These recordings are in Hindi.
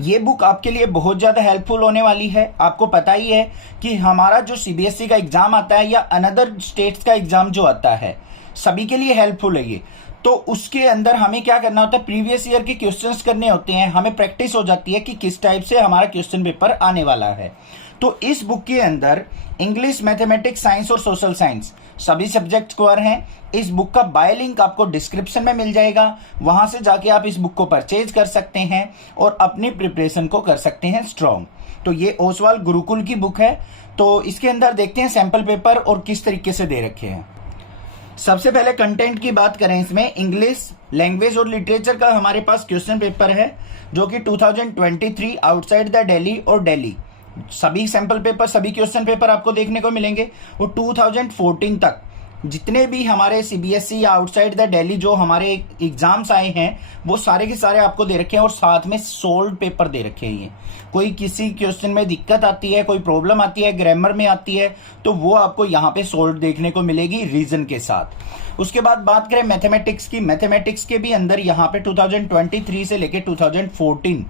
ये बुक आपके लिए बहुत ज़्यादा हेल्पफुल होने वाली है। आपको पता ही है कि हमारा जो सीबीएसई का एग्ज़ाम आता है या अनदर स्टेट्स का एग्ज़ाम जो आता है, सभी के लिए हेल्पफुल है ये। तो उसके अंदर हमें क्या करना होता है, प्रीवियस ईयर के क्वेश्चंस करने होते हैं, हमें प्रैक्टिस हो जाती है कि किस टाइप से हमारा क्वेश्चन पेपर आने वाला है। तो इस बुक के अंदर इंग्लिश, मैथमेटिक्स, साइंस और सोशल साइंस सभी सब्जेक्ट कवर हैं। इस बुक का बाय लिंक आपको डिस्क्रिप्शन में मिल जाएगा, वहां से जाके आप इस बुक को परचेज कर सकते हैं और अपनी प्रिपरेशन को कर सकते हैं स्ट्रॉन्ग। तो ये ओसवाल गुरुकुल की बुक है। तो इसके अंदर देखते हैं सैंपल पेपर और किस तरीके से दे रखे हैं। सबसे पहले कंटेंट की बात करें, इसमें इंग्लिश, लैंग्वेज और लिटरेचर का हमारे पास क्वेश्चन पेपर है जो कि 2023 आउटसाइड द दिल्ली और दिल्ली, सभी सैंपल पेपर, सभी क्वेश्चन पेपर आपको देखने को मिलेंगे। वो 2014 तक जितने भी हमारे सीबीएसई या आउटसाइड द दिल्ली जो हमारे एग्जाम्स आए हैं वो सारे के सारे आपको दे रखे हैं और साथ में सोल्व पेपर दे रखे हैं। ये कोई किसी क्वेश्चन में दिक्कत आती है, कोई प्रॉब्लम आती है, ग्रामर में आती है, तो वो आपको यहाँ पे सोल्व देखने को मिलेगी रीजन के साथ। उसके बाद बात करें मैथमेटिक्स की, मैथमेटिक्स के भी अंदर यहाँ पे 2023 से लेके 2014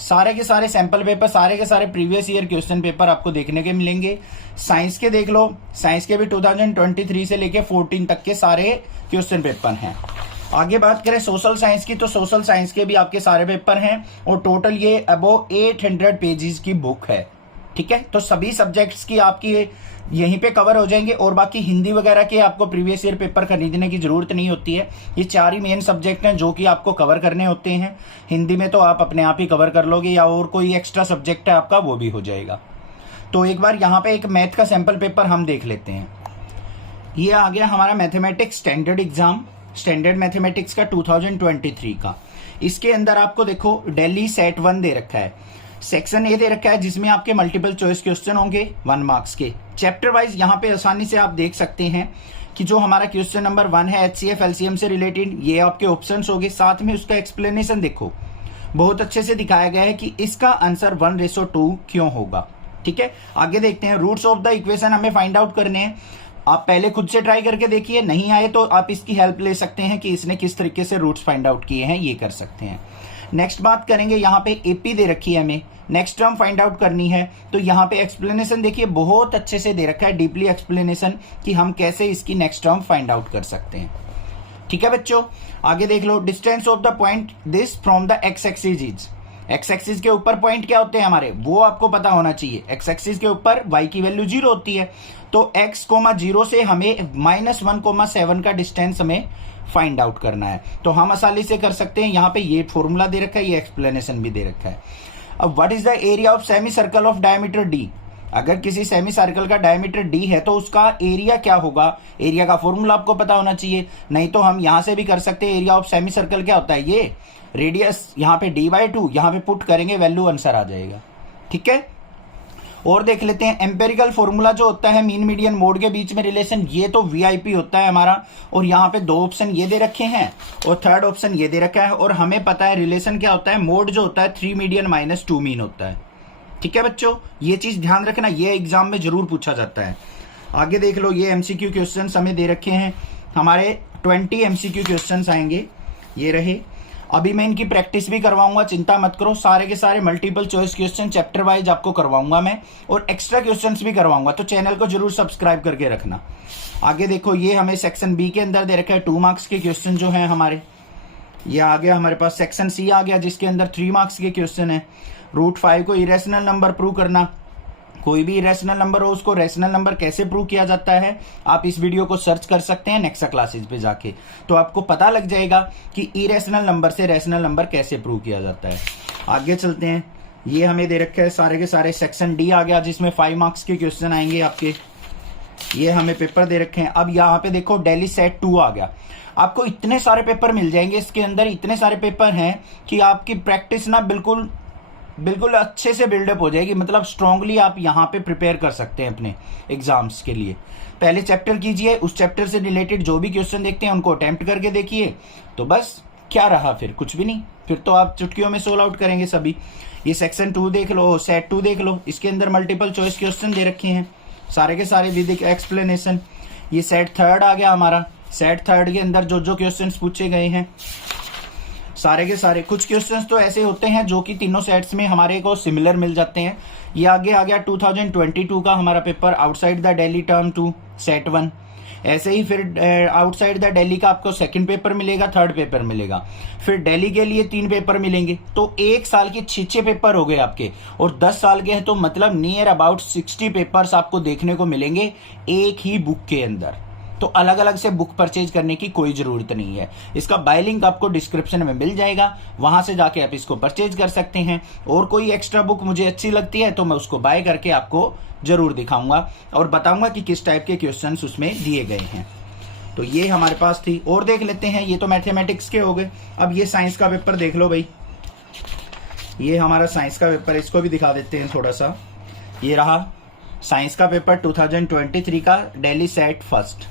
सारे के सारे सैंपल पेपर, सारे के सारे प्रीवियस ईयर क्वेश्चन पेपर आपको देखने के मिलेंगे। साइंस के देख लो, साइंस के भी 2023 से लेके 14 तक के सारे क्वेश्चन पेपर हैं। आगे बात करें सोशल साइंस की, तो सोशल साइंस के भी आपके सारे पेपर हैं और टोटल ये अबोव 800 पेजेस की बुक है। ठीक है, तो सभी सब्जेक्ट्स की आपकी यहीं पे कवर हो जाएंगे और बाकी हिंदी वगैरह के आपको प्रीवियस ईयर पेपर खरीदने की जरूरत नहीं होती है। ये 4 ही मेन सब्जेक्ट हैं जो कि आपको कवर करने होते हैं। हिंदी में तो आप अपने आप ही कवर कर लोगे या और कोई एक्स्ट्रा सब्जेक्ट है आपका वो भी हो जाएगा। तो एक बार यहाँ पे एक मैथ का सैंपल पेपर हम देख लेते हैं। ये आ गया हमारा mathematics standard exam, standard mathematics का 2023 का। इसके अंदर आपको देखो दिल्ली सेट 1 दे रखा है, सेक्शन ए दे रखा है जिसमें आपके मल्टीपल चॉइस क्वेश्चन होंगे 1 मार्क्स के। चैप्टर वाइज यहाँ पे आसानी से आप देख सकते हैं कि जो हमारा क्वेश्चन नंबर 1 है HCF एलसीएम से रिलेटेड, ये आपके ऑप्शंस होंगे, साथ में उसका एक्सप्लेनेशन देखो बहुत अच्छे से दिखाया गया है कि इसका आंसर 1:2 क्यों होगा। ठीक है, आगे देखते हैं। रूट्स ऑफ द इक्वेशन हमें फाइंड आउट करने हैं। आप पहले खुद से ट्राई करके देखिए, नहीं आए तो आप इसकी हेल्प ले सकते हैं कि इसने किस तरीके से रूट्स फाइंड आउट किए हैं, ये कर सकते हैं। नेक्स्ट बात करेंगे, यहाँ पे एपी दे रखी है, हमें नेक्स्ट टर्म फाइंड आउट करनी है। तो यहाँ पे एक्सप्लेनेशन देखिए बहुत अच्छे से दे रखा है, डीपली एक्सप्लेनेशन कि हम कैसे इसकी नेक्स्ट टर्म फाइंड आउट कर सकते हैं। ठीक है बच्चों, आगे देख लो। Distance of the point this from the X axis is, X axis के ऊपर पॉइंट क्या होते हैं हमारे, वो आपको पता होना चाहिए। एक्स एक्सिस के ऊपर y की वैल्यू 0 होती है, तो x, 0 से हमें -1,7 का डिस्टेंस हमें फाइंड आउट करना है। तो हम आसानी से कर सकते हैं। यहाँ पे ये फॉर्मूला दे रखा है, ये एक्सप्लेनेशन भी दे रखा है। अब what is the area of semi circle of diameter d, अगर किसी सेमी सर्कल का डायमीटर d है तो उसका एरिया क्या होगा, एरिया का फॉर्मूला आपको पता होना चाहिए। नहीं तो हम यहां से भी कर सकते हैं। एरिया ऑफ सेमी सर्कल क्या होता है, ये रेडियस यहाँ पे d/2, यहाँ पे पुट करेंगे वैल्यू आंसर आ जाएगा। ठीक है, और देख लेते हैं एम्पेरिकल फॉर्मूला जो होता है मीन मीडियन मोड के बीच में रिलेशन, ये तो वीआईपी होता है हमारा। और यहाँ पे 2 ऑप्शन ये दे रखे हैं और 3rd ऑप्शन ये दे रखा है। और हमें पता है रिलेशन क्या होता है, मोड जो होता है 3 मीडियन - 2 मीन होता है। ठीक है बच्चों, ये चीज ध्यान रखना, ये एग्जाम में जरूर पूछा जाता है। आगे देख लो, ये एमसीक्यू क्वेश्चन हमें दे रखे हैं, हमारे 20 एमसीक्यू क्वेश्चन आएंगे, ये रहे। अभी मैं इनकी प्रैक्टिस भी करवाऊंगा, चिंता मत करो। सारे के सारे multiple choice question chapter wise आपको करवाऊंगा मैं, और एक्स्ट्रा क्वेश्चंस भी करवाऊंगा, तो चैनल को जरूर सब्सक्राइब करके रखना। आगे देखो, ये हमें सेक्शन बी के अंदर दे रखा है 2 मार्क्स के क्वेश्चन जो है हमारे। ये आ गया हमारे पास सेक्शन सी आ गया जिसके अंदर 3 मार्क्स के क्वेश्चन है। √5 को इरेशनल नंबर प्रूव करना, कोई भी इरेशनल नंबर हो उसको रैशनल नंबर कैसे प्रूव किया जाता है, आप इस वीडियो को सर्च कर सकते हैं नेक्सा क्लासेस पे जाके, तो आपको पता लग जाएगा कि इरेशनल नंबर से रैशनल नंबर कैसे प्रूव किया जाता है। आगे चलते हैं, ये हमें दे रखे हैं सारे के सारे सेक्शन डी आ गया जिसमें 5 मार्क्स के क्वेश्चन आएंगे आपके, ये हमें पेपर दे रखे हैं। अब यहाँ पे देखो दिल्ली सेट 2 आ गया, आपको इतने सारे पेपर मिल जाएंगे इसके अंदर, इतने सारे पेपर हैं कि आपकी प्रैक्टिस ना बिल्कुल अच्छे से बिल्डअप हो जाएगी। मतलब स्ट्रांगली आप यहाँ पे प्रिपेयर कर सकते हैं अपने एग्जाम्स के लिए। पहले चैप्टर कीजिए, उस चैप्टर से रिलेटेड जो भी क्वेश्चन देखते हैं उनको अटेम्प्ट करके देखिए, तो बस क्या रहा, फिर कुछ भी नहीं, फिर तो आप चुटकियों में सोल्व आउट करेंगे सभी। ये सेक्शन 2 देख लो, सेट 2 देख लो, इसके अंदर मल्टीपल चॉइस क्वेश्चन दे रखे हैं सारे के सारे विद एक्सप्लेनेशन। ये सेट 3 आ गया हमारा, सेट 3 के अंदर जो क्वेश्चन पूछे गए हैं सारे के सारे। कुछ क्वेश्चंस तो ऐसे होते हैं जो कि तीनों सेट्स में हमारे को सिमिलर मिल जाते हैं। ये आगे आ गया 2022 का हमारा paper, outside the Delhi term 2 set 1। ऐसे ही फिर आउटसाइड द दिल्ली का आपको सेकंड पेपर मिलेगा, थर्ड पेपर मिलेगा, फिर दिल्ली के लिए 3 पेपर मिलेंगे। तो एक साल के 6 पेपर हो गए आपके, और 10 साल के हैं तो मतलब नियर अबाउट 60 पेपर्स आपको देखने को मिलेंगे एक ही बुक के अंदर। तो अलग अलग से बुक परचेज करने की कोई जरूरत नहीं है। इसका बाय लिंक आपको डिस्क्रिप्शन में मिल जाएगा, वहां से जाके आप इसको परचेज कर सकते हैं। और कोई एक्स्ट्रा बुक मुझे अच्छी लगती है तो मैं उसको बाय करके आपको जरूर दिखाऊंगा और बताऊंगा कि किस टाइप के क्वेश्चंस उसमें दिए गए हैं। तो ये हमारे पास थी। और देख लेते हैं, ये तो मैथमेटिक्स के हो गए। अब ये साइंस का पेपर देख लो भाई, ये हमारा साइंस का पेपर, इसको भी दिखा देते हैं थोड़ा सा। ये रहा साइंस का पेपर 2023 का दिल्ली सेट फर्स्ट।